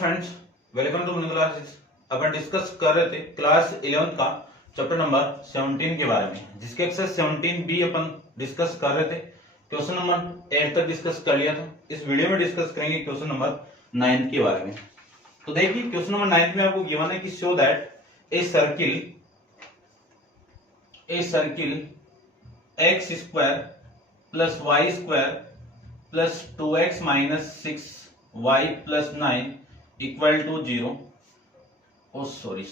Friends, welcome to money classes. अपन discuss कर रहे थे क्लास 11 का चैप्टर नंबर 17 के बारे में, जिसके एक्सरसाइज 17 भी अपन डिस्कस कर रहे थे। क्वेश्चन नंबर 8 तक डिस्कस कर लिया था। इस वीडियो में डिस्कस करेंगे क्वेश्चन नंबर 9 के बारे में। तो देखिए क्वेश्चन नंबर 9 में आपको गिवन है कि show that a circle x square plus y square plus 2x minus 6y plus 9 equal to 0। Oh sorry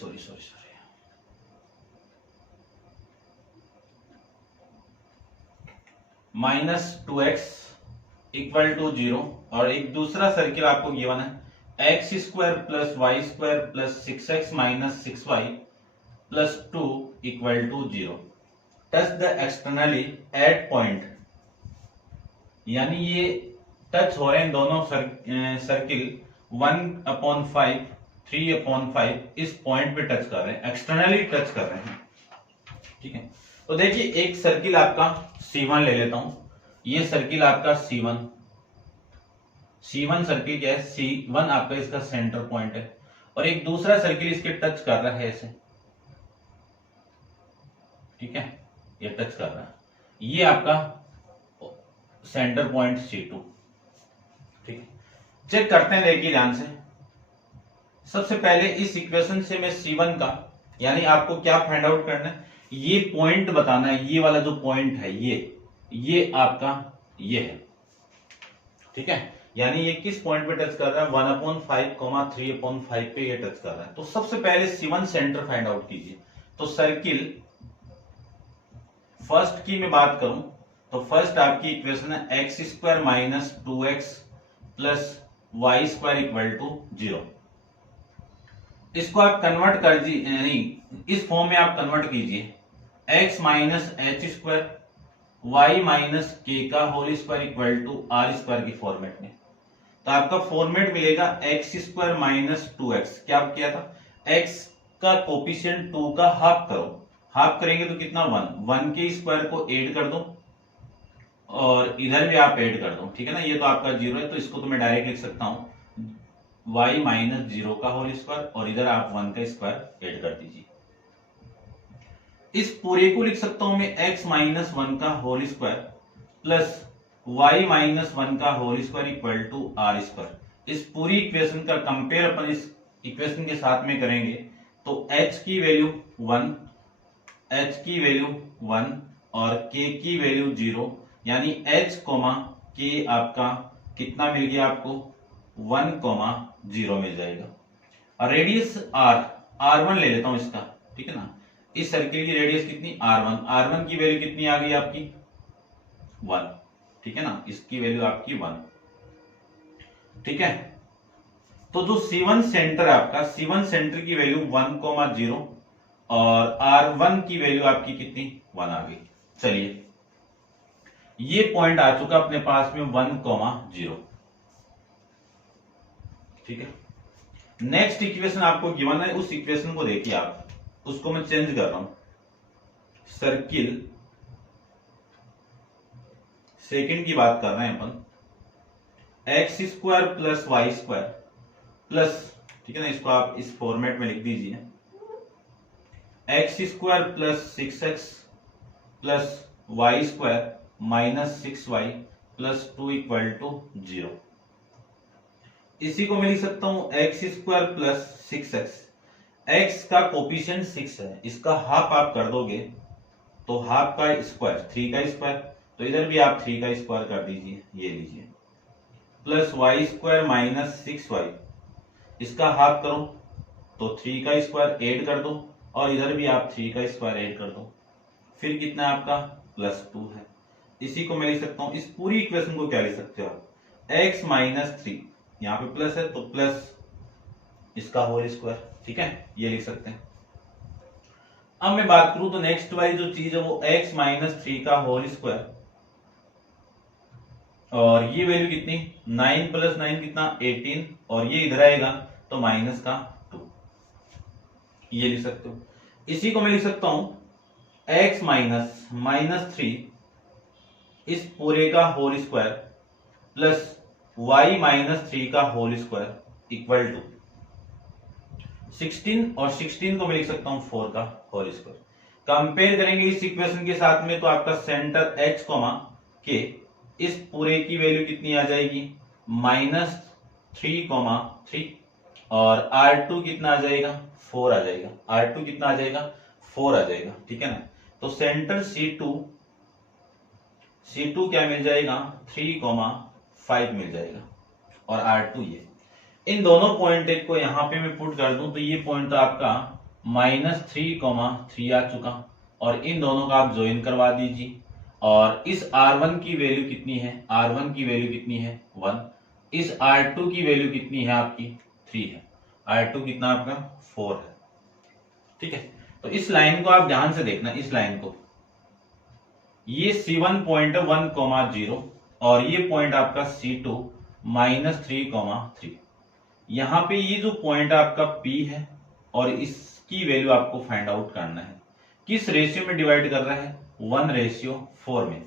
minus 2x equal to 0। और एक दूसरा सर्किल आपको गिवन है x square plus y square plus 6x minus 6y plus 2 equal to 0। Touch the externally at point, यानी ये touch हो रहे हैं दोनों सर्किल 1/5 3/5 इस पॉइंट पे टच कर रहे हैं, एक्सटर्नली टच कर रहे हैं। ठीक है, तो देखिए एक सर्किल आपका C1 ले लेता हूं। ये सर्किल आपका C1 सर्किल क्या है, C1 आपका इसका सेंटर पॉइंट है और एक दूसरा सर्किल इसके टच कर रहा है ऐसे। ठीक है, ये टच कर रहा है, ये आपका सेंटर पॉइंट C2। ठीक है, चेक करते हैं, देखिए ध्यान से। सबसे पहले इस इक्वेशन से मैं C1 का, यानी आपको क्या फाइंड आउट करना है, ये पॉइंट बताना है। ये वाला जो पॉइंट है ये आपका ये है। ठीक है, यानी ये किस पॉइंट पे टच कर रहा है, 1/5, 3/5 पे ये टच कर रहा है। तो सबसे पहले C1 सेंटर फाइंड आउट कीजिए। तो सर्किल फर्स्ट की मैं बात करूं तो फर्स्ट आपकी इक्वेशन है x square minus 2x plus y square equal to 0। इसको आप कन्वर्ट कर दीजिए, यानी इस फॉर्म में आप कन्वर्ट कीजिए x minus h square y minus k का whole square equal to r square की फॉर्मेट में। तो आपका फॉर्मेट मिलेगा एक्स स्क्वायर माइनस 2x। क्या किया था, x का कोफिशिएंट 2 का हाफ करो, हाफ करेंगे तो कितना 1 के स्क्वायर को ऐड कर दो और इधर भी आप ऐड कर दो। ठीक है ना, ये तो आपका 0 है, तो इसको तो मैं डायरेक्ट लिख सकता हूं y माइनस 0 का होल स्क्वायर और इधर आप 1 का स्क्वायर ऐड कर दीजिए। इस पूरे को लिख सकता हूं मैं x माइनस 1 का whole square plus y minus 1 का whole square equal to r square. इस पूरी इक्वेशन का कंपेयर अपन इस इक्वेशन के साथ में करेंगे तो h की वैल्यू 1, h की वैल्यू 1 और k की वैल्यू 0, यानी h, k आपका कितना मिल गया आपको 1,0 मिल जाएगा। और रेडियस r1 ले लेता हूं इसका। ठीक है ना, इस सर्किल की रेडियस कितनी r1 की वैल्यू कितनी आ गई आपकी 1। ठीक है ना, इसकी वैल्यू आपकी 1। ठीक है, तो जो C1 सेंटर है आपका, C1 सेंटर की वैल्यू 1,0 और r1 की वैल्यू आपकी कितनी 1 आ गई। चलिए, ये पॉइंट आ चुका अपने पास में 1,0। ठीक है, नेक्स्ट इक्वेशन आपको गिवन है, उस इक्वेशन को देखिए आप, उसको मैं चेंज कर रहा हूं। सर्किल सेकंड की बात कर रहे हैं अपन, x square plus y square plus, ठीक है ना, इसको आप इस फॉर्मेट में लिख दीजिए x square plus 6x plus y square minus 6y plus 2 equal to 0। इसी को मैं लिख सकता हूं x square plus 6x। x का कोफिशिएंट 6 है, इसका हाफ आप कर दोगे तो हाफ का स्क्वायर 3 का स्क्वायर, तो इधर भी आप 3 का स्क्वायर कर दीजिए, ये लीजिए, plus y square minus 6y, इसका हाफ करो तो 3 का स्क्वायर ऐड कर दो और इधर भी आप 3 का स्क्वायर ऐड कर दो, फिर कितना है आपका प्लस 2 है। इसी को मैं लिख सकता हूं, इस पूरी इक्वेशन को क्या लिख सकते हो आप, x माइनस 3, यहां पे प्लस है तो प्लस इसका होल स्क्वायर। ठीक है, ये लिख सकते हैं। अब मैं बात करूं तो नेक्स्ट वाली जो चीज है वो x माइनस 3 का होल स्क्वायर और ये वैल्यू कितनी 9 प्लस 9 कितना 18 और ये इधर आएगा तो माइनस का 2, ये लिख सकते हो। इसी को मैं लिख सकता हूं x माइनस 3 इस पूरे का whole square plus y minus 3 का होल स्क्वायर इक्वल टू, 16 और 16 को मैं लिख सकता हूं 4 का होल स्क्वायर। कंपेयर करेंगे इस इक्वेशन के साथ में तो आपका सेंटर h के इस पूरे की वैल्यू कितनी आ जाएगी, -3,3 और R2 कितना आ जाएगा, 4 आ जाएगा। R2 कितना आ जाएगा, 4 आ जाएगा, ठीक है ना। तो सेंटर C2 क्या मिल जाएगा, 3,5 मिल जाएगा और R2 ये। इन दोनों पॉइंट को यहां पे मैं पुट कर दूं तो ये पॉइंट तो आपका -3,3 आ चुका और इन दोनों का आप ज्वाइन करवा दीजिए और इस R1 की वैल्यू कितनी है, R1 की वैल्यू कितनी है 1, इस R2 की वैल्यू कितनी है आपकी 3 है, R2 कितना आपका 4 है, ठीक है। तो इस लाइन को आप ध्यान से देखना, इस लाइन को, ये C1 पॉइंट 1,0 और ये पॉइंट आपका C2 -3,3। यहां पे ये जो पॉइंट आपका P है और इसकी वैल्यू आपको फाइंड आउट करना है। किस रेशियो में डिवाइड कर रहा है, 1:4 में,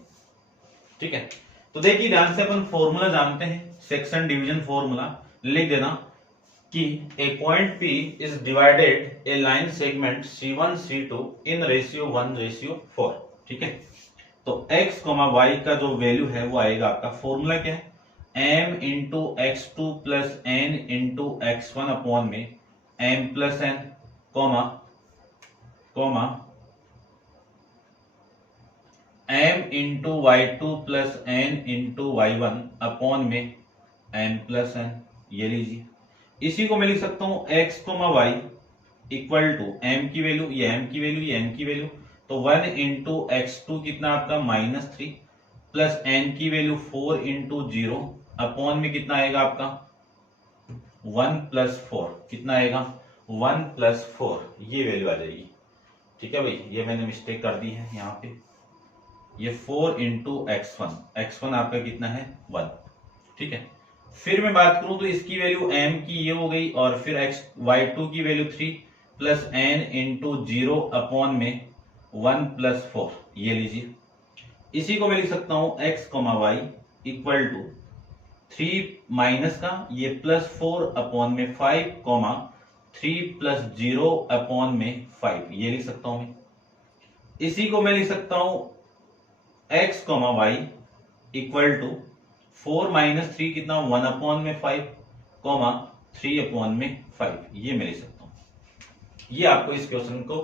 ठीक है। तो देखिए ध्यान से, अपन फॉर्मूला जानते हैं, सेक्शन डिवीजन फॉर्मूला लिख देना कि a point P is divided a line segment C1 C2 in ratio 1:4, ठीक है। तो x, y का जो वैल्यू है वो आएगा आपका, फॉर्मूला क्या है, m into x2 plus n into x1 upon में m plus n comma m into y2 plus n into y1 upon में m प्लस n, ये लीजिए। इसी को मैं लिख सकता हूं x, y equal to m की वैल्यू, ये m की वैल्यू, ये n की वैल्यू, तो 1 इंटू x2 कितना आपका -3 प्लस n की वैल्यू 4 इंटू 0 अपॉन में कितना आएगा आपका 1 प्लस 4, कितना आएगा 1 प्लस 4, ये वैल्यू आ जाएगी, ठीक है भाई। ये मैंने मिस्टेक कर दी है यहाँ पे, ये 4 इंटू x1 आपका कितना है 1, ठीक है। फिर मैं बात करूं तो इसकी वैल्यू m की ये हो गई और फिर y2 की value 3 plus n into 0 upon में 1 प्लस 4, ये लीजिए। इसी को मैं लिख सकता हूं x, y equal to 3 minus का ये प्लस 4 अपॉन में 5, 3 प्लस 0 अपॉन में 5, ये लिख सकता हूं मैं। इसी को मैं लिख सकता हूं x, y equal to 4 minus 3 कितना 1 अपॉन में 5, 3 अपॉन में 5, ये मैं लिख सकता हूं। ये आपको इस क्वेश्चन को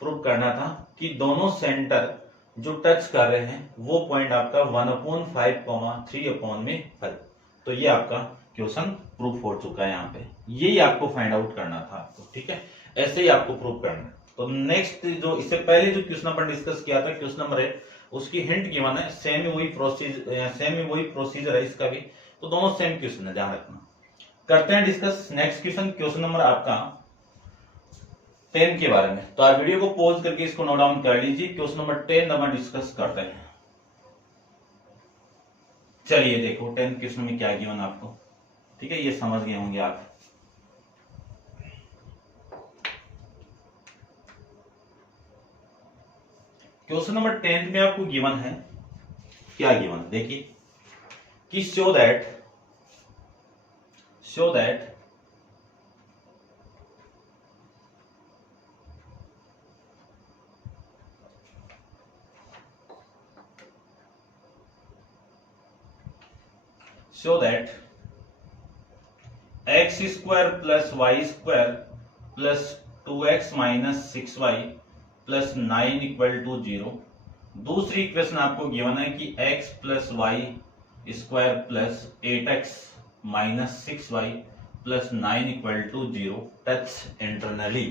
प्रूव करना था कि दोनों सेंटर जो टच कर रहे हैं वो पॉइंट आपका 1/5, 3/5, तो ये आपका क्वेश्चन प्रूफ हो चुका है। यहाँ पे यही आपको फाइंड आउट करना था आपको, ठीक है, ऐसे ही आपको प्रूव करना है। तो नेक्स्ट जो इससे पहले जो क्वेश्चन अपन डिस्कस किया था, क्वेश्चन नंबर 8, उसकी हिंट गिवन है, सेम ही वही प्रोसीजर है इसका भी, तो दोनों सेम क्वेश्चन है, ध्यान रखना। करते हैं discuss next question, question number आपका 10 के बारे में। तो आप वीडियो को पॉज करके इसको नोट डाउन कर लीजिए, क्वेश्चन नंबर 10 अपन डिस्कस करते हैं। चलिए देखो 10 क्वेश्चन में क्या गिवन आपको, ठीक है, ये समझ गए होंगे आप। क्वेश्चन नंबर 10 में आपको गिवन है, क्या गिवन है देखिए कि show that x square plus y square plus 2x minus 6y plus 9 equal to 0। दूसरी इक्वेशन आपको गिवन है कि x plus y square plus 8x minus 6y plus 9 equal to 0 touch internally.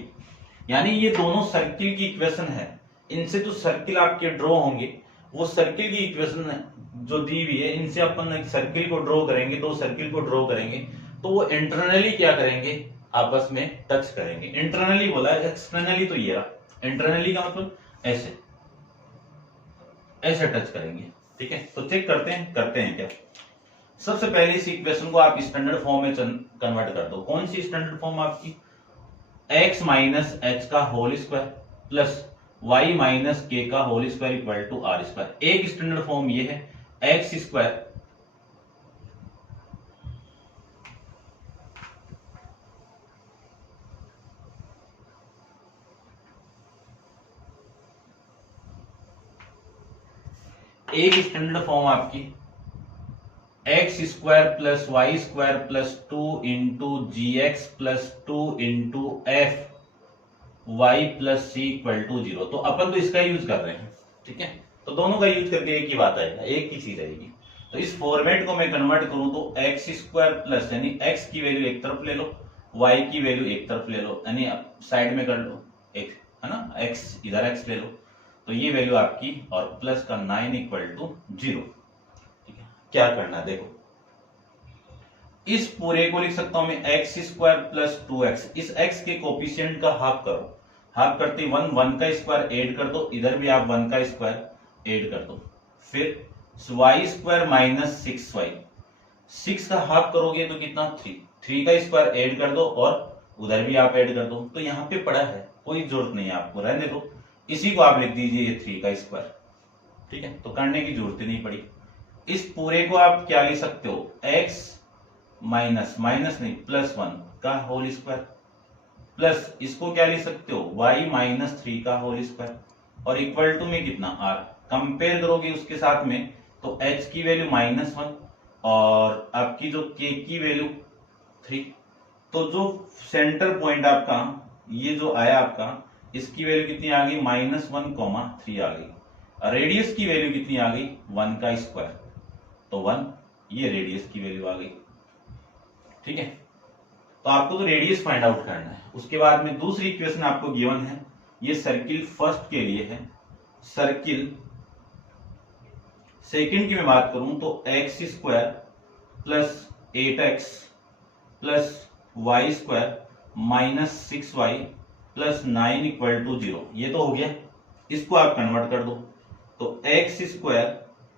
यानी ये दोनों सर्किल की इक्वेशन है, इनसे जो सर्किल आपके ड्रॉ होंगे वो सर्किल की इक्वेशन जो दी हुई है, इनसे अपन एक सर्किल को ड्रॉ करेंगे, दो सर्किल को ड्रॉ करेंगे तो वो इंटरनली क्या करेंगे, आपस में टच करेंगे। इंटरनली बोला है, एक्सटर्नली तो ये रहा, इंटरनली का मतलब ऐसे ऐसे टच करेंगे, ठीक है। तो चेक करते हैं क्या। सबसे पहले इस इक्वेशन को आप स्टैंडर्ड फॉर्म में कन्वर्ट कर दो। कौन सी स्टैंडर्ड फॉर्म आपकी, x माइनस एच का whole square plus y minus k का whole square equal to r square. एक स्टैंडर्ड फॉर्म ये है, एक्स स्क्वायर एक स्टैंडर्ड फॉर्म आपकी x square plus y square plus 2 into g x plus 2 into f y plus c equal to 0। तो अपन तो इसका use कर रहे हैं, ठीक है। तो दोनों का यूज करके एक ही बात आएगा, एक ही चीज आएगी। तो इस फॉर्मेट को मैं कन्वर्ट करूं तो एक्स स्क्वायर प्लस यानी एक्स की वैल्यू एक तरफ ले लो, वाई की वैल्यू एक तरफ ले लो, यानी साइड में कर लो एक, है ना, एक्स इधर एक्स ले लो, तो ये वैल्यू आपकी और प्लस का 9 इक्वल टू 0। ठीक है, क्या करना है देखो, इस पूरे को लिख सकता हूं मैं एक्स स्क्वायर प्लस 2x, इस x के कोफिशिएंट का हाफ करो, हाफ करते 1 का स्क्वायर ऐड कर दो, इधर भी आप 1 का स्क्वायर ऐड कर दो, फिर वाई स्क्वायर माइनस 6y, 6 का हाफ करोगे तो कितना 3 का स्क्वायर ऐड कर दो और उधर भी आप ऐड कर दो। तो यहाँ पे पड़ा है, कोई जरूरत नहीं है आपको, रहने दो, इसी को आप लिख दीजिए ये 3 का स्क्वायर। ठीक है, तो करने की जरूरत ही नहीं पड़ी। इस पूरे को आप क्या लिख सकते हो, x माइनस माइनस नहीं प्लस 1 का होल स्क्वायर, प्लस इसको क्या लिख सकते हो y माइनस 3 का होल स्क्वायर, और इक्वल टू में कितना r, कंपेयर करोगे उसके साथ में तो h की वैल्यू -1 और आपकी जो k की वैल्यू 3। तो जो सेंटर पॉइंट आपका ये जो आया आपका, इसकी वैल्यू कितनी आ गई -1,3 आ गई, रेडियस की वैल्यू कितनी आ गई 1 का स्क्वायर, तो 1 ये रेडियस की वैल्यू आ गई। ठीक है, तो आपको तो रेडियस फाइंड आउट करना है। उसके बाद में दूसरी इक्वेशन आपको गिवन है, ये सर्किल फर्स्ट के लिए है। सर्किल सेकंड की मैं बात करूं तो x square plus 8x plus y square minus 6y plus 9 equal to 0, ये तो हो गया। इसको आप कन्वर्ट कर दो, तो एक्स स्क्वायर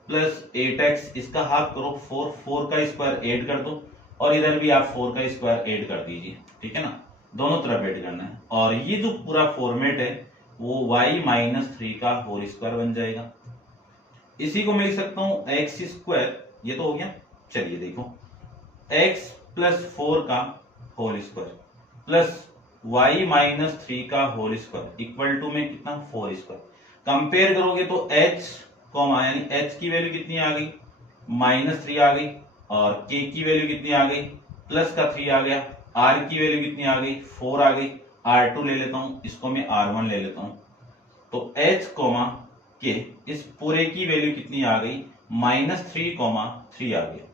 प्लस 8x इसका हाफ करो, 4 का स्क्वायर ऐड कर दो और इधर भी आप 4 का स्क्वायर ऐड कर दीजिए। ठीक है ना, दोनों तरफ ऐड करना है, और ये जो पूरा फॉर्मेट है वो y माइनस 3 का होल स्क्वायर बन जाएगा। इसी को मैं लिख सकता हूं एक्स स्क्वायर, ये तो हो गया। चलिए देखो, x प्लस 4 का whole square plus y minus 3 का होल स्क्वायर इक्वल टू में कितना 4 स्क्वायर। कंपेयर करोगे तो h कॉमा यानी h की वैल्यू कितनी आ गई -3 आ गई, और k की वैल्यू कितनी आ गई प्लस का 3 आ गया, r की वैल्यू कितनी आ गई 4 आ गई, r2 ले लेता हूं, इसको मैं r1 ले लेता हूं, तो h कॉमा k इस पूरे की वैल्यू कितनी आ गई -3,3 आ गया।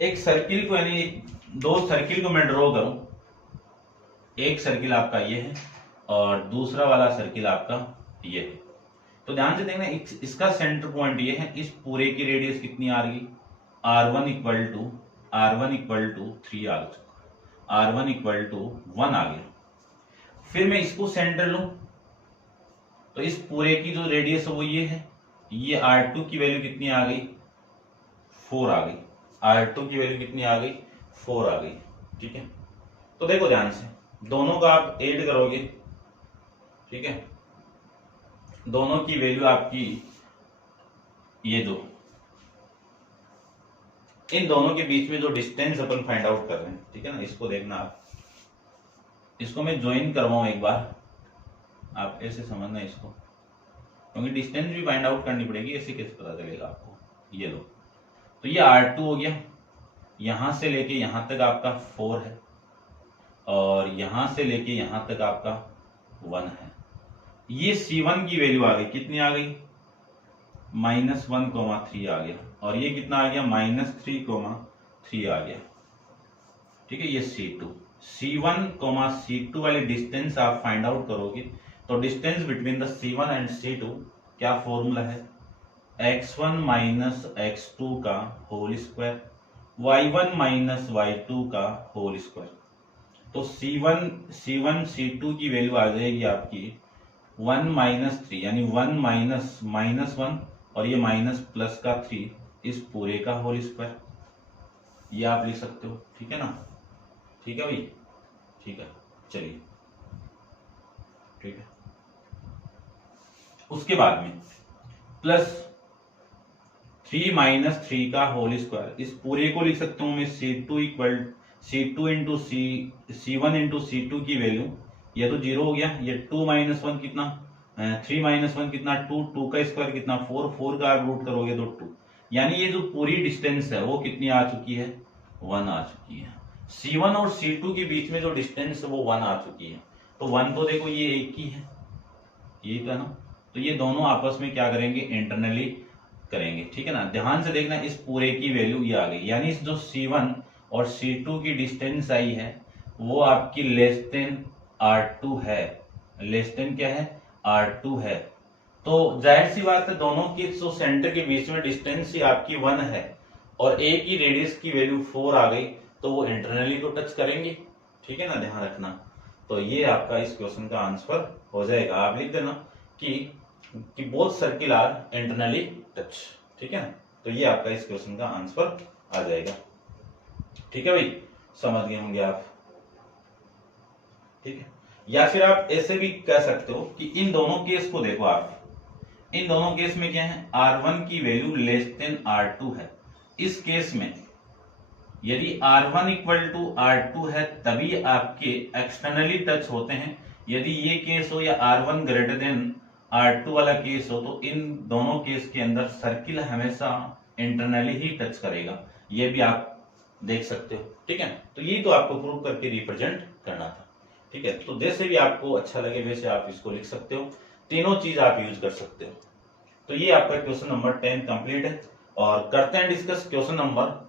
एक सर्किल को यानी दो सर्किल को मैं ड्रॉ करूं, एक सर्किल आपका ये है और दूसरा वाला सर्किल आपका ये है। तो ध्यान से देखना, इसका सेंटर पॉइंट ये है, इस पूरे की रेडियस कितनी आ रही r1 इक्वल टू 3 आ गया, r1 इक्वल टू 1 आ गया। फिर मैं इसको सेंटर लूं तो इस पूरे की जो रेडियस है वो ये है, ये r2 की वैल्यू कितनी आ गई 4 आ गई, r2 की वैल्यू कितनी आ गई 4 आ गई। ठीक है, तो देखो ध्यान से, दोनों का आप ऐड करोगे, ठीक है, दोनों की वैल्यू आपकी ये दो, इन दोनों के बीच में जो डिस्टेंस अपन फाइंड आउट कर रहे हैं, ठीक है ना, इसको देखना आप, इसको मैं ज्वाइन करवाऊं एक बार, आप ऐसे समझना इसको, क्योंकि डिस्टेंस भी फाइंड आउट करनी पड़ेगी, ऐसे कैसे पता चलेगा आपको। ये लो, तो ये R2 हो गया, यहां से लेके यहां तक आपका 4 है और यहां से लेके यहां तक आपका 1 है। ये C1 की वैल्यू आ गई, कितनी आ गई -1,3 आ गया, और ये कितना आ गया -3,3 आ गया। ठीक है, ये C2 C1, C2 वाली डिस्टेंस आप फाइंड आउट करोगे तो distance between the C1 and C2 क्या फॉर्मूला है, x1 माइनस x2 का whole square, y1 minus y2 का होल स्क्वायर। तो C1 C2 की वैल्यू आ जाएगी आपकी 1 माइनस 3 यानी 1 माइनस 1 और ये माइनस प्लस का 3, इस पूरे का होल स्क्वायर, ये आप लिख सकते हो। ठीक है ना, ठीक है भाई, ठीक है, चलिए, ठीक है। उसके बाद में प्लस 3 माइनस 3 का होल स्क्वायर, इस पूरे को लिख सकता हूं मैं C2 into C1 into C2 की वैल्यू, ये तो 0 हो गया, ये 2 माइनस 1 कितना 3 माइनस 1 कितना 2, 2 का स्क्वायर कितना 4, 4 का आप रूट करोगे तो 2, यानी ये जो पूरी डिस्टेंस है वो कितनी आ चुकी है 1 आ चुकी है। C1 और C2 के बीच में जो डिस्टेंस है वो 1 आ चुकी है। तो 1 तो देखो ये एक ही है, ये तो है ना, तो ये दोनों आपस में क्या करेंगे इंटरनली करेंगे, ठीक है ना। ध्यान से देखना इस पूरे की वैल्यू ये आ गई, यानी जो C1 और C2 की डिस्टेंस आई है वो आपकी लेस देन R2 है, लेस देन क्या है R2 है। तो जाहिर सी बात है दोनों की जो सेंटर के बीच में डिस्टेंस ही आपकी 1 है और एक ही रेडियस की वैल्यू 4 आ गई, तो वो इंटरनली तो टच करेंगे, ठीक है ना, ध्यान रखना। तो ये आपका इस क्वेश्चन का आंसर हो जाएगा। आप लिख देना कि both circle are internally touch, ठीक है ना। तो ये आपका इस क्वेश्चन का आंसर आ जाएगा, ठीक है भाई, समझ गए होंगे आप, ठीक है। या फिर आप ऐसे भी कह सकते हो कि इन दोनों केस को देखो आप, इन दोनों केस में क्या है R1 की वैल्यू लेस देन R2 है। इस केस में यदि R1 इक्वल टू R2 है तभी आपके एक्सटर्नली टच होते हैं। यदि ये केस हो या R1 ग्रेटर देन R2 वाला केस हो तो इन दोनों केस के अंदर सर्किल हमेशा इंटरनली ही टच करेगा, ये भी आप देख सकते हो, ठीक है। तो ये तो आपको प्रूव करके रिप्रेजेंट करना था, ठीक है। तो जैसे भी आपको अच्छा लगे वैसे आप इसको लिख सकते हो, तीनों चीज आप यूज कर सकते हो। तो ये आपका क्वेश्चन नंबर 10 कंप्लीट है। और करते हैं डिस्कस क्वेश्चन नंबर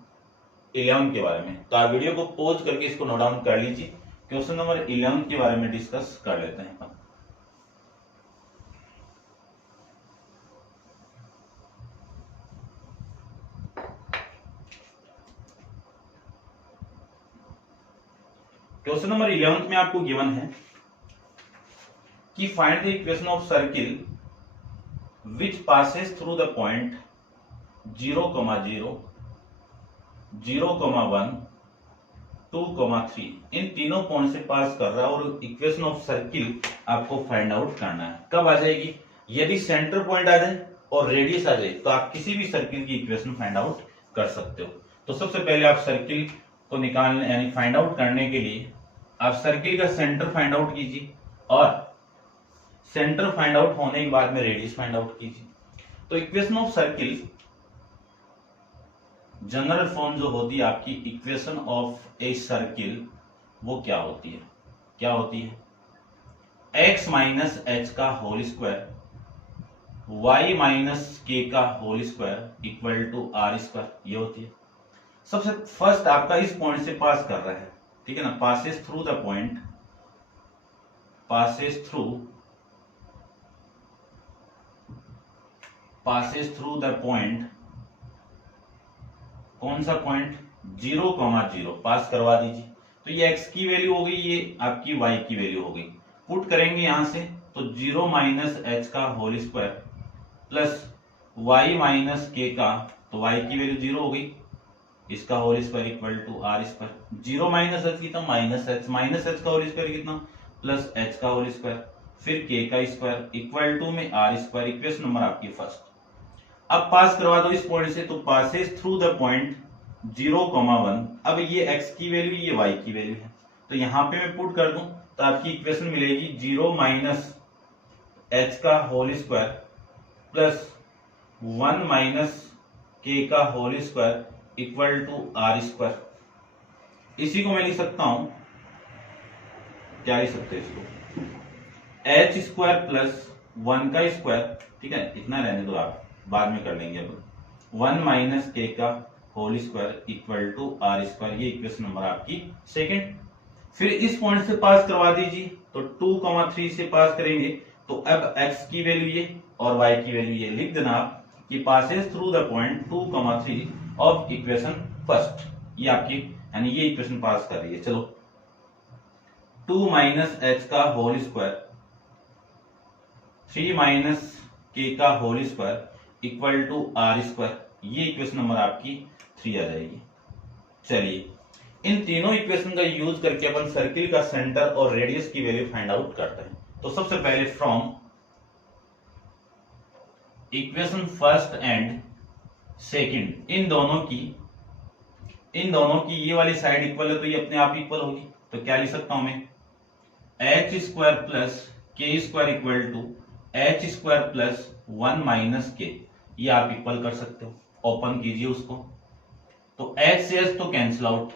11 के बारे में। तो आप वीडियो को पॉज करके इसको नोट डाउन कर लीजिए, क्वेश्चन नंबर 11 के बारे में डिस्कस कर लेते हैं। क्वेश्चन नंबर 11 में आपको गिवन है कि find the equation of circle which passes through the point 0, 0, 0, 1, 2, 3। इन तीनों पॉइंट से पास कर रहा है और इक्वेशन ऑफ सर्किल आपको फाइंड आउट करना है। कब आ जाएगी, यदि सेंटर पॉइंट आ जाए और रेडियस आ जाए तो आप किसी भी सर्किल की इक्वेशन फाइंड आउट कर सकते हो। तो सबसे पहले आप सर्किल को निकालने यानी फाइंड आउट करने के लिए आप सर्किल का सेंटर फाइंड आउट कीजिए और सेंटर फाइंड आउट होने के बाद में रेडियस फाइंड आउट कीजिए। तो equation of circle general form जो होती है आपकी इक्वेशन ऑफ ए सर्किल वो क्या होती है, क्या होती है x माइनस एच का whole square y minus k का whole square equal to r square, ये होती है। सबसे फर्स्ट आपका इस पॉइंट से पास कर रहा है, ठीक है ना, passes through the point, passes through the point, कौन सा पॉइंट 0, 0 पास करवा दीजिए। तो ये x की वैल्यू हो गई, ये आपकी y की वैल्यू हो गई। पुट करेंगे यहां से तो 0 माइनस एच का whole square plus y minus k का, तो y की वैल्यू 0 हो गई, इसका whole square equal to r square. 0 minus h कितना माइनस एच का होल स्क्वायर कितना प्लस एच का होल स्क्वायर, फिर के का स्क्वायर इक्वल टू में आर स्क्वायर। इक्वेशन नंबर आपकी फर्स्ट। अब पास करवा दो इस पॉइंट से, तो पासेस थ्रू द पॉइंट 0, 1। अब ये x की वैल्यू ये y की वैल्यू है, तो यहां पे मैं पुट कर दूं तो आपकी इक्वेशन मिलेगी 0 माइनस एच का whole square plus 1 minus k का whole square equal to r square. इसी को मैं लिख सकता हूं, क्या लिख सकते हैं इसको, एच स्क्वायर प्लस 1 का स्क्वायर, ठीक है, इतना रहने दो आप, बाद में कर लेंगे। अब 1 माइनस के का whole square equal to r square, ये इक्वेशन नंबर आपकी सेकंड। फिर इस पॉइंट से पास करवा दीजिए, तो 2, 3 से पास करेंगे तो अब x की वैल्यू ये और y की वैल्यू ये लिख देना आप कि passes through the point 2, 3 of equation first, ये आपकी यानी ये इक्वेशन पास कर रही है। चलो 2 माइनस एच का होल स्क्वायर 3 माइनस के का whole square equal to r square, ये इक्वेशन नंबर आपकी 3 आ जाएगी। चलिए इन तीनों इक्वेशन का यूज करके अपन सर्किल का सेंटर और रेडियस की वैल्यू फाइंड आउट करते हैं। तो सबसे पहले from equation first and second, इन दोनों की ये वाली साइड इक्वल है तो ये अपने आप इक्वल होगी। तो क्या लिख सकता हूं मैं, h square plus k square equal to h square plus 1 minus k, ये आप इक्वल कर सकते हो, ओपन कीजिए उसको, तो एच से एच तो कैंसिल आउट,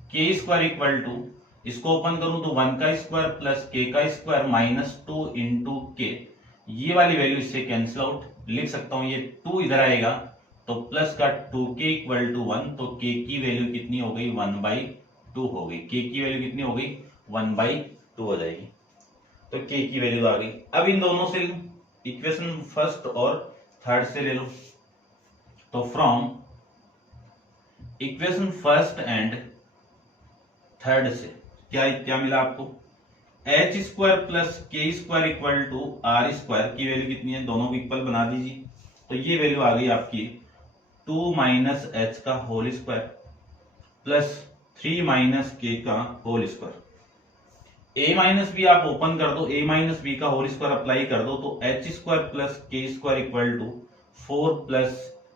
के स्क्वायर इक्वल टू, इसको ओपन करूं तो 1 का स्क्वायर प्लस के का स्क्वायर माइनस 2 इंटू के, ये वाली वैल्यू इससे कैंसिल आउट, लिख सकता हूं ये 2 इधर आएगा तो प्लस का 2k इक्वल टू 1, तो k की वैल्यू कितनी हो गई 1/2 हो गई, k की वैल्यू कितनी हो गई 1/2 हो जाएगी, तो k की वैल्यू आ गई। अब इन दोनों से इक्वेशन फर्स्ट और थर्ड से ले लो, तो from equation first and third से क्या क्या मिला आपको, h square plus k square equal to r square की वैल्यू कितनी है, दोनों को इक्वल बना दीजिए, तो ये वैल्यू आ गई आपकी 2 माइनस एच का whole square plus 3 minus k का होल स्क्वायर, ए माइनस बी आप ओपन कर दो, ए माइनस बी का होल स्क्वायर अप्लाई कर दो, तो H square plus k square equal to 4 plus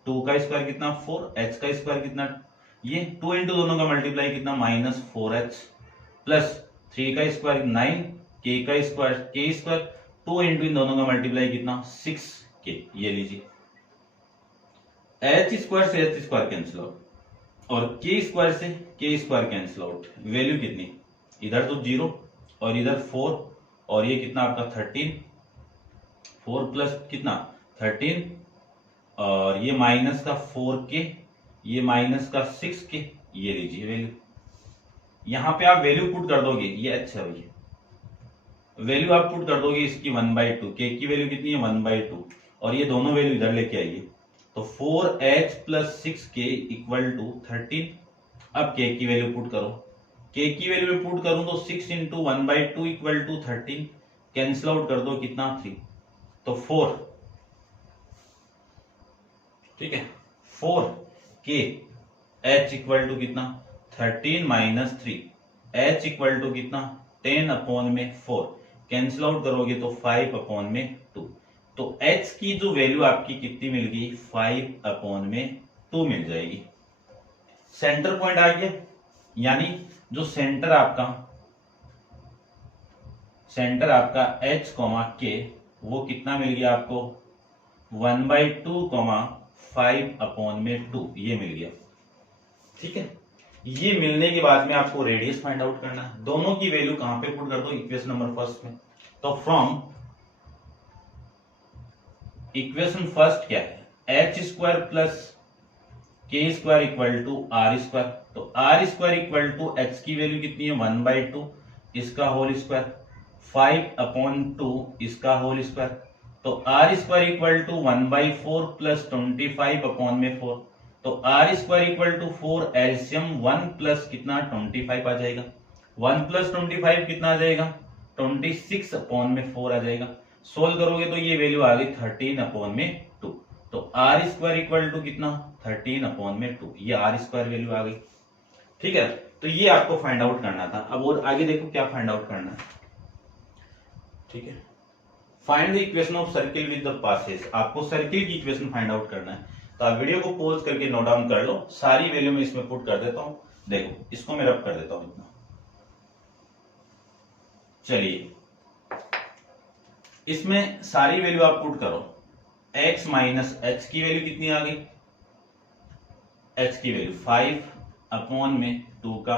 2 का स्क्वायर कितना 4, एच का स्क्वायर कितना, ये 2 इंटू दोनों का मल्टीप्लाई कितना माइनस 4h प्लस 3 का स्क्वायर 9, के का स्क्वायर के स्क्वायर, 2 इंटू इन दोनों का मल्टीप्लाई कितना 6k, ये लीजिए एच स्क्वायर से एच स्क्वायर कैंसिल आउट और के स्क्वायर से के स्क्वायर कैंसिल आउट, वैल्यू कितनी, इधर तो 0 और इधर 4 और ये कितना आपका 13, 4 प्लस कितना 13 और ये माइनस का 4k, ये माइनस का 6k, ये लीजिए वैल्यू, यहां पे आप वैल्यू पुट कर दोगे, ये अच्छा भैया वैल्यू आप पुट कर दोगे इसकी 1/2, के की वैल्यू कितनी है 1/2 और ये दोनों वैल्यू इधर लेके आइए, तो 4h plus 6k equal to 13, अब k की वैल्यू पुट करो, k की वैल्यू में पुट करूं तो 6 into 1/2 equal to 13, cancel out कर दो कितना 3, तो 4, ठीक है 4k h इक्वल टू कितना 13 माइनस 3, h इक्वल टू कितना 10 अपॉन में 4, कैंसिल आउट करोगे तो 5 अपॉन में 2, तो h की जो वैल्यू आपकी कितनी मिल गई 5 अपॉन में 2 मिल जाएगी। सेंटर पॉइंट आ गया, यानी जो सेंटर आपका h, k वो कितना मिल गया आपको 1/2, 5 अपॉन में 2, ये मिल गया, ठीक है। ये मिलने के बाद में आपको रेडियस फाइंड आउट करना है, दोनों की वैल्यू कहां पे पुट कर दो इक्वेशन नंबर फर्स्ट में, तो फ्रॉम इक्वेशन फर्स्ट क्या है h square plus k square equal to r square, तो r square equal to h की वैल्यू कितनी है 1/2 इसका होल स्क्वायर 5 अपॉन 2 इसका होल स्क्वायर, तो r square equal to 1/4 plus 25 upon में 4, तो r square equal to 4 LCM 1 plus कितना 25 आ जाएगा, 1 प्लस 25 कितना आ जाएगा 26 अपॉन में 4 आ जाएगा, सोल्व करोगे तो ये वैल्यू आ गई 13 अपॉन में 2, तो आर स्क्वायर इक्वल टू कितना 13 अपॉन में 2, ये आर स्क्वायर वैल्यू आ गई, ठीक है। तो ये आपको फाइंड आउट करना था। अब और आगे देखो क्या फाइंड आउट करना है, ठीक है। Find the equation of circle with the passes, आपको सर्किल की इक्वेशन फाइंड आउट करना है, तो आप वीडियो को पॉज करके नोट डाउन कर लो, सारी वैल्यू मैं इसमें पुट कर देता हूं, देखो इसको मैं रब कर देता हूं इतना, चलिए इसमें सारी वैल्यू आप पुट करो, x माइनस एच की वैल्यू कितनी आ गई, h की वैल्यू 5 अपॉन में 2 का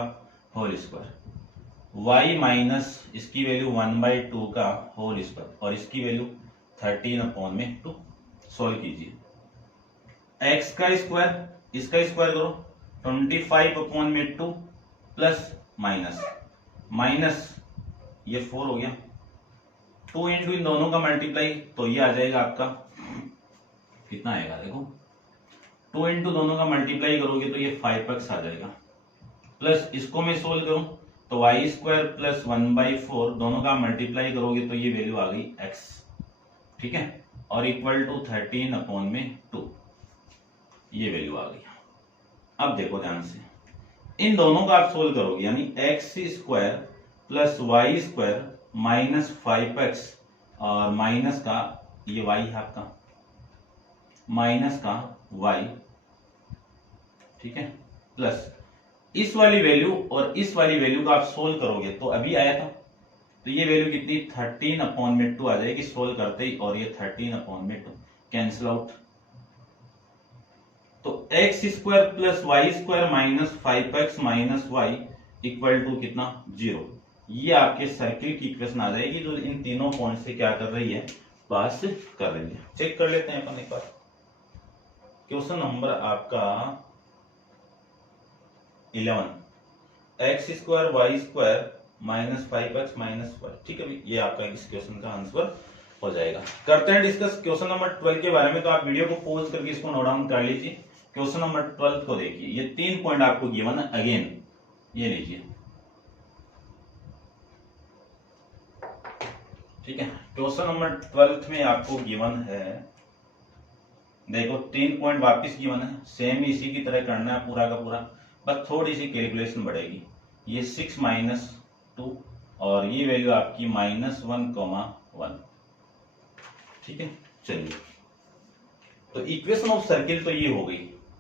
होल स्क्वायर, y माइनस इसकी वैल्यू 1/2 का होल स्क्वायर और इसकी वैल्यू 13 अपॉन में 2, सोल्व कीजिए, x का स्क्वायर इसका स्क्वायर करो 25 अपॉन में 2 प्लस माइनस ये 4 हो गया, 2 इंटू इन दोनों का मल्टीप्लाई, तो ये आ जाएगा आपका कितना आएगा देखो, 2 इंटू दोनों का मल्टीप्लाई करोगे तो ये 5x आ जाएगा, प्लस इसको मैं सोल्व करूं तो y स्क्वायर प्लस 1/4 दोनों का मल्टीप्लाई करोगे तो ये वैल्यू आ गई x, ठीक है, और इक्वल टू 13 अपॉन में 2, ये वैल्यू आ गई। अब देखो ध्यान से, इन दोनों का आप सोल्व करोगे यानी x square plus y square minus 5x और माइनस का ये y है आपका, माइनस का y, ठीक है, प्लस इस वाली वैल्यू और इस वाली वैल्यू का आप सोल्व करोगे तो अभी आया था तो ये वैल्यू कितनी 13/2 आ जाएगी सोल्व करते ही, और ये 13/2 कैंसिल आउट। तो x square plus y square minus 5x minus y equal to कितना 0। ये आपके सर्किल की इक्वेशन आ जाएगी जो इन तीनों पॉइंट से क्या कर रही है, पास कर रही है। चेक कर लेते हैं अपन एक बार। क्वेश्चन नंबर आपका 11, x square y square minus 5x minus y. ठीक है, ये आपका इस क्वेश्चन का आंसर हो जाएगा। करते हैं डिस्कस क्वेश्चन नंबर 12 के बारे में। तो आप वीडियो को पॉज करके इसको नोट डाउन कर लीजिए। क्वेश्चन नंबर 12 को देखिए, ये 3 पॉइंट आपको गिवन है। अगेन ये लीजिए, ठीक है। क्वेश्चन नंबर 12 में आपको गिवन है, देखो 3 पॉइंट वापिस गिवन है, सेम इसी की तरह करना है पूरा का पूरा, बस थोड़ी सी कैलकुलेशन बढ़ेगी। ये 6 माइनस 2 और ये वैल्यू आपकी -1,1। ठीक है, चलिए। तो इक्वेशन ऑफ सर्किल तो ये हो गई।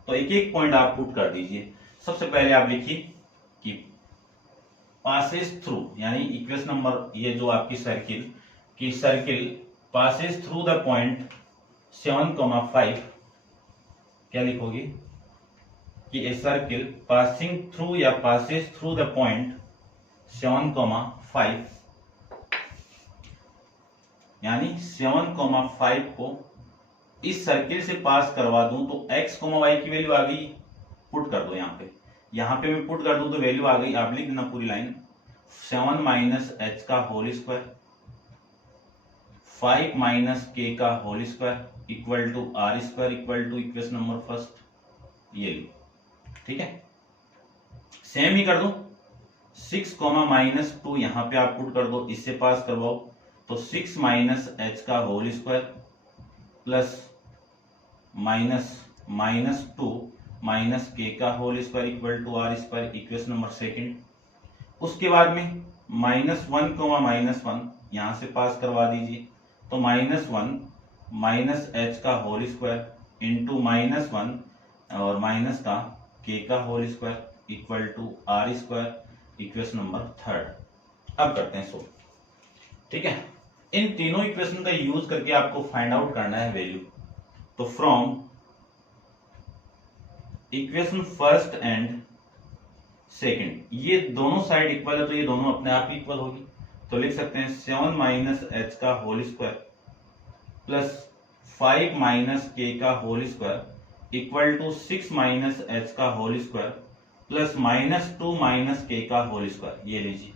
तो एक एक पॉइंट आप पुट कर दीजिए। सबसे पहले आप लिखिए कि पासेस थ्रू, यानी इक्वेशन नंबर ये जो आपकी सर्किल की circle passes through the point 7,5। क्या लिखोगे कि ए सर्किल पासिंग थ्रू या पासेस थ्रू द पॉइंट 7,5, यानी 7,5 को इस सर्किल से पास करवा दूं तो x, y की वैल्यू आ गई, पुट कर दो यहां पे मैं पुट कर दूं तो वैल्यू आ गई। आप लिख देना पूरी लाइन, 7 माइनस एच का होल स्क्वायर 5 माइनस के का whole square equal to r square equal to equation number first. ये ली, ठीक है। सेम ही कर दो, 6 माइनस 2 यहां पे आप पुट कर दो, इससे पास करवाओ तो 6 माइनस एच का whole square plus minus 2 minus k का whole square equal to r square equation number second. उसके बाद में -1 यहां से पास करवा दीजिए तो -1 माइनस एच का होल स्क्वायर इंटू -1 और माइनस का के का whole square equal to r square equation number third. अब करते हैं सो, ठीक है। इन तीनों इक्वेशन का यूज करके आपको फाइंड आउट करना है वैल्यू। तो from equation first and second, ये दोनों साइड इक्वल है तो ये दोनों अपने आप इक्वल होगी। तो लिख सकते हैं 7 माइनस एच का whole square plus 5 minus k का whole square equal to 6 minus h का whole square plus -2 minus k का होल स्क्वायर। ये लीजिए,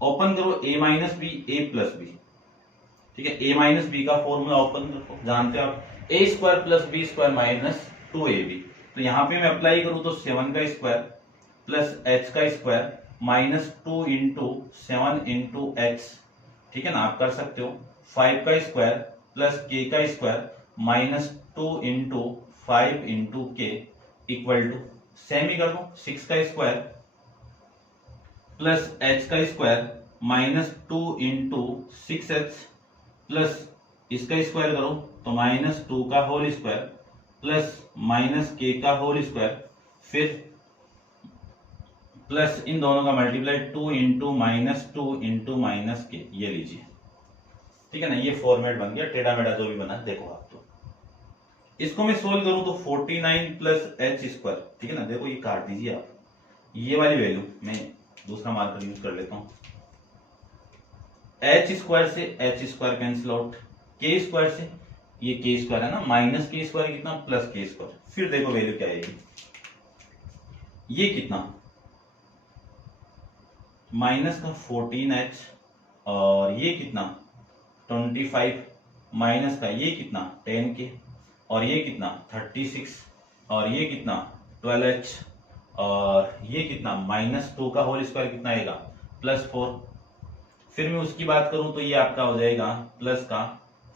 ओपन करो a minus b a plus b. ठीक है, a माइनस बी का फॉर्मूला ओपन करो, जानते हो आप, a square plus b square minus 2ab। तो यहां पे मैं अप्लाई करूं तो 7 का स्क्वायर प्लस h का स्क्वायर -2 इंटू 7 इंटू एक्स, ठीक है ना, आप कर सकते हो। 5 का स्क्वायर प्लस k का स्क्वायर -2 इंटू 5 इंटू के इक्वल टू, सेम ही कर दो, 6 का स्क्वायर प्लस h का स्क्वायर -2 इंटू 6h प्लस इसका स्क्वायर करो तो -2 का होल स्क्वायर प्लस -k का होल स्क्वायर, फिर प्लस इन दोनों का मल्टीप्लाई 2 इंटू -2 इंटू -k। ये लीजिए, ठीक है ना, ये फॉर्मेट बन गया, टेढ़ा मेढ़ा जो भी बना देखो आप। तो इसको मैं सोल्व करूं तो 49 प्लस एच स्क्वायर, ठीक है ना, देखो ये काट दीजिए आप, ये वाली वैल्यू मैं दूसरा मार्कर यूज कर लेता हूं। एच स्क्वायर से एच स्क्वायर कैंसिल आउट, के स्क्वायर से ये के स्क्वायर है ना, माइनस के स्क्वायर कितना प्लस के स्क्वायर, फिर देखो वैल्यू क्या आएगी, ये कितना माइनस का 14h और ये कितना 25 माइनस का ये कितना 10k और ये कितना 36 और ये कितना 12h और ये कितना -2 का होल स्क्वायर कितना आएगा +4। फिर मैं उसकी बात करूं तो ये आपका हो जाएगा प्लस का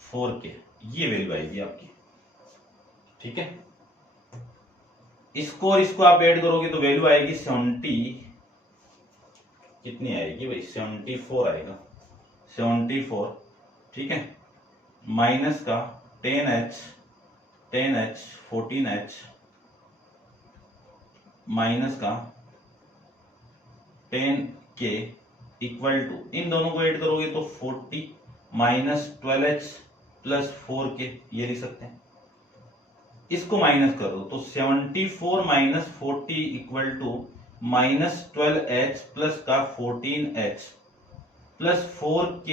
4k, ये वैल्यू आएगी आपकी, ठीक है। इसको और इसको आप ऐड करोगे तो वैल्यू आएगी 70, कितनी आएगी भाई 74 आएगा, 74, ठीक है। माइनस का 10h 14h माइनस का 10k इक्वल टू, इन दोनों को ऐड करोगे तो 40 माइनस 12h प्लस 4k, ये लिख सकते हैं। इसको माइनस करो तो 74 minus 40 equal to minus 12h plus का 14h plus 4k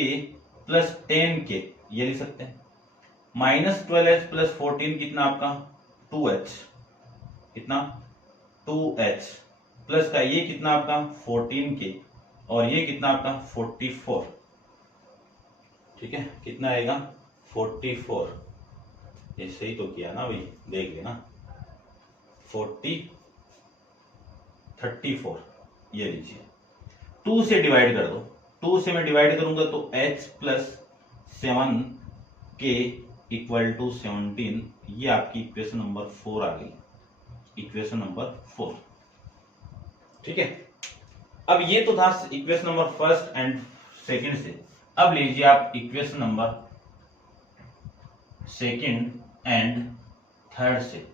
plus 10k, ये लिख सकते हैं। माइनस 12h प्लस 14 कितना आपका 2h, कितना 2h प्लस का ये कितना आपका 14k और ये कितना आपका 44, ठीक है, कितना आएगा 44, ये सही तो किया ना भाई, देख लेना 34, ये लीजिए 2 से डिवाइड कर दो, 2 से मैं डिवाइड करूंगा तो h plus 7k equal to 17, ये आपकी इक्वेशन नंबर 4 आ गई, इक्वेशन नंबर 4, ठीक है। अब ये तो था equation number first and second से। अब लीजिए आप equation number second and third से।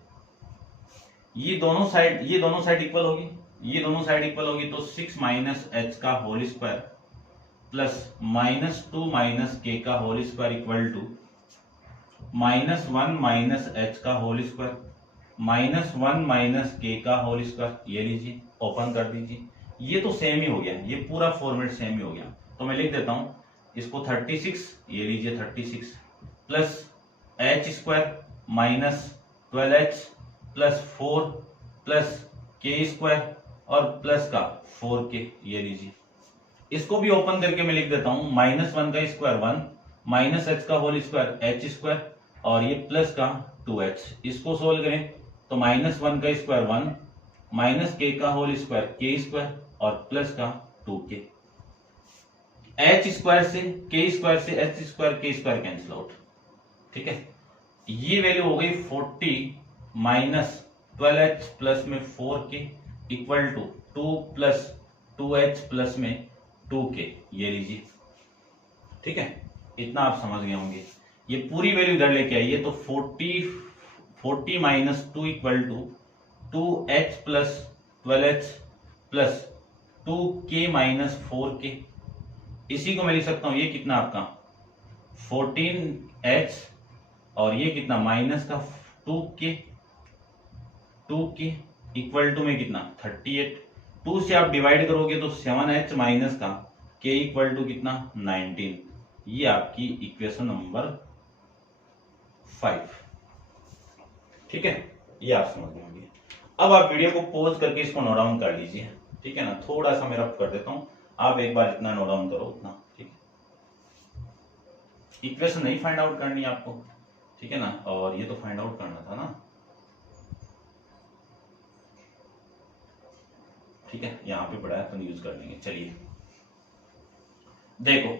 ये दोनों साइड इक्वल होगी, ये दोनों साइड इक्वल होगी तो 6 माइनस एच का whole square plus minus 2 minus k का whole square equal to minus 1 minus h का whole square minus 1 minus k का होल स्क्वायर, ये लीजिए ओपन कर दीजिए। ये तो सेम ही हो गया, ये पूरा फॉर्मेट सेम ही हो गया, तो मैं लिख देता हूं इसको 36, ये लीजिए 36 plus H square minus 12h plus 4 plus k square और प्लस का 4k, ये लीजिए। इसको भी ओपन करके मैं लिख देता हूं माइनस 1 का स्क्वायर 1 माइनस h का होल स्क्वायर h स्क्वायर और ये प्लस का 2h। इसको सोल्व करें तो माइनस 1 का स्क्वायर 1 माइनस के का होल स्क्वायर के स्क्वायर और प्लस का 2k। h स्क्वायर से k स्क्वायर से h स्क्वायर के स्क्वायर कैंसिल आउट, ठीक है। ये वैल्यू हो गई 40 माइनस 12h प्लस में 4k equal to 2 plus 2h plus में 2k, ये लीजिए, ठीक है। इतना आप समझ गए होंगे। ये पूरी वैल्यू इधर लेके आइए तो 40 minus 2 equal to 2h plus 12h plus 2k minus 4k। इसी को मैं लिख सकता हूं, ये कितना आपका 14h और ये कितना माइनस का 2k इक्वल टू में कितना 38। 2 से आप डिवाइड करोगे तो 7h माइनस का k इक्वल टू कितना 19, ये आपकी इक्वेशन नंबर 5, ठीक है। ये आप समझ गए। अब आप वीडियो को पॉज करके इसको नोट डाउन कर लीजिए, ठीक है ना। थोड़ा सा मैं रफ कर देता हूं, आप एक बार इतना नोट डाउन करो उतना, ठीक है। इक्वेशन नहीं फाइंड आउट करनी है आपको, ठीक है ना, और ये तो फाइंड आउट करना था ना, ठीक है। यहां पे पड़ा है अपन यूज कर लेंगे। चलिए देखो,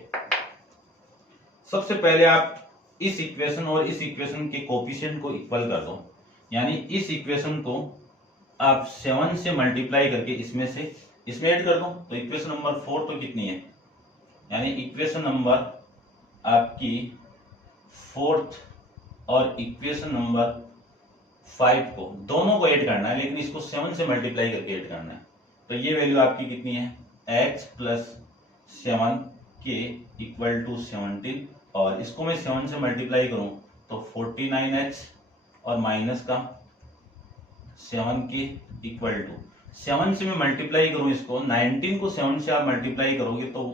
सबसे पहले आप इस इक्वेशन और इस इक्वेशन के कोफिशिएंट को इक्वल कर दो, यानी इस इक्वेशन को आप 7 से मल्टीप्लाई करके इसमें ऐड कर दो, तो इक्वेशन नंबर 4 तो कितनी है, यानी इक्वेशन नंबर आपकी 4th और इक्वेशन नंबर 5 को दोनों को ऐड करना है, लेकिन इसको 7 से मल्टीप्लाई करके ऐड करना है। तो ये वैल्यू आपकी कितनी है h plus 7k equal to 17 और इसको मैं 7 से मल्टीप्लाई करूं तो 49h और माइनस का 7k इक्वल टू 7 से मैं मल्टीप्लाई करूं इसको 19 को 7 से आप मल्टीप्लाई करोगे तो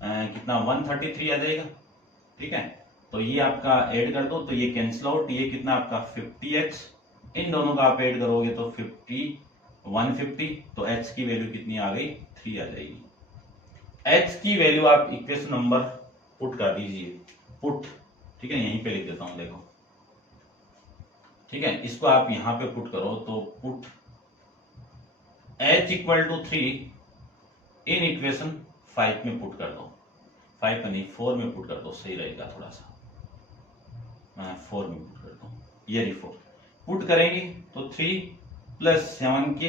कितना 133 आ जाएगा, ठीक है। तो ये आपका ऐड कर दो तो ये कैंसिल आउट, ये कितना आपका 50h, इन दोनों का आप ऐड करोगे तो 150, तो h की वैल्यू कितनी आ गई 3 आ जाएगी। h की वैल्यू आप इक्वेशन नंबर पुट कर दीजिए, पुट, ठीक है, यहीं पे लिख देता हूं देखो, ठीक है। इसको आप यहां पे पुट करो तो put h equal to 3 in equation 5 में पुट कर दो, 5 में नहीं 4 में पुट कर दो, सही रहेगा थोड़ा सा, मैं 4 में पुट कर दो, ये 4 पुट करेंगे तो 3 प्लस 7k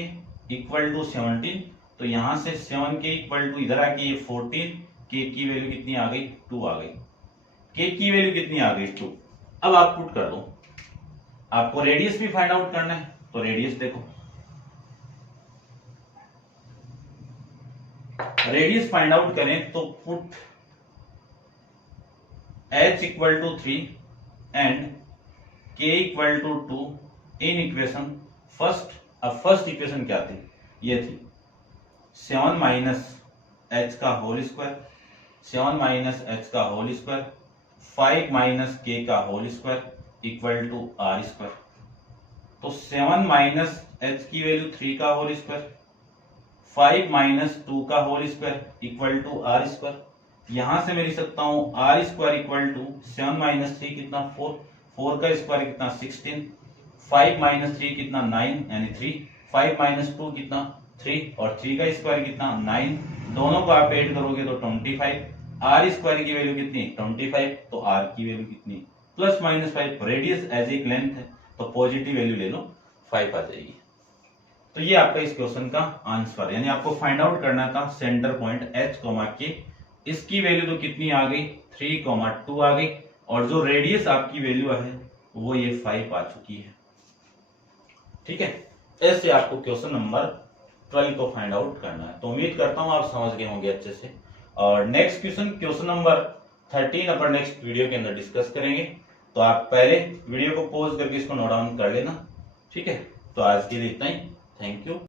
इक्वल टू 17, तो यहां से 7k इक्वल टू इधर आके ये 14, k की वैल्यू कितनी आ गई 2 आ गई, k की वैल्यू कितनी आ गई 2। अब आप पुट कर दो, आपको रेडियस भी फाइंड आउट करना है, तो रेडियस देखो, रेडियस फाइंड आउट करें तो put h equal to 3 and k equal to 2 in equation first. अब फर्स्ट इक्वेशन क्या थी, ये थी 7 माइनस एच का होल स्क्वायर, 7 माइनस एच का होल स्क्वायर, 5 माइनस के का whole square equal to r square. तो 7 माइनस एच की वैल्यू 3 का होल स्क्वायर, 5 माइनस 2 का whole square equal to r square. यहां से मैं लिख सकता हूं r square equal to 7 minus 3 कितना 4, 4 का स्क्वायर कितना 16, 5 माइनस 3 कितना 9 यानी 3, 5 माइनस 2 कितना 3 और 3 का स्क्वायर कितना 9, दोनों को आप ऐड करोगे तो 25। आर स्क्वायर की वैल्यू कितनी 25, तो आर की वैल्यू कितनी प्लस माइनस 5। रेडियस एज एक लेंथ है तो पॉजिटिव वैल्यू ले लो 5 आ जाएगी। तो ये आपका इस क्वेश्चन का आंसर, यानी आपको फाइंड आउट करना था सेंटर पॉइंट h, k। इसकी वैल्यू तो कितनी आ गई 3, 2 आ गई और जो रेडियस आपकी वैल्यू है वो ये 5 आ चुकी है। ठीक है, ऐसे आपको क्वेश्चन नंबर 12 को फाइंड आउट करना है। तो उम्मीद करता हूं आप समझ गए होंगे अच्छे से। और नेक्स्ट क्वेश्चन नंबर 13 अपन नेक्स्ट वीडियो के अंदर डिस्कस करेंगे। तो आप पहले वीडियो को पॉज करके इसको नोट डाउन कर लेना। ठीक है, तो आज के लिए इतना ही। Thank you.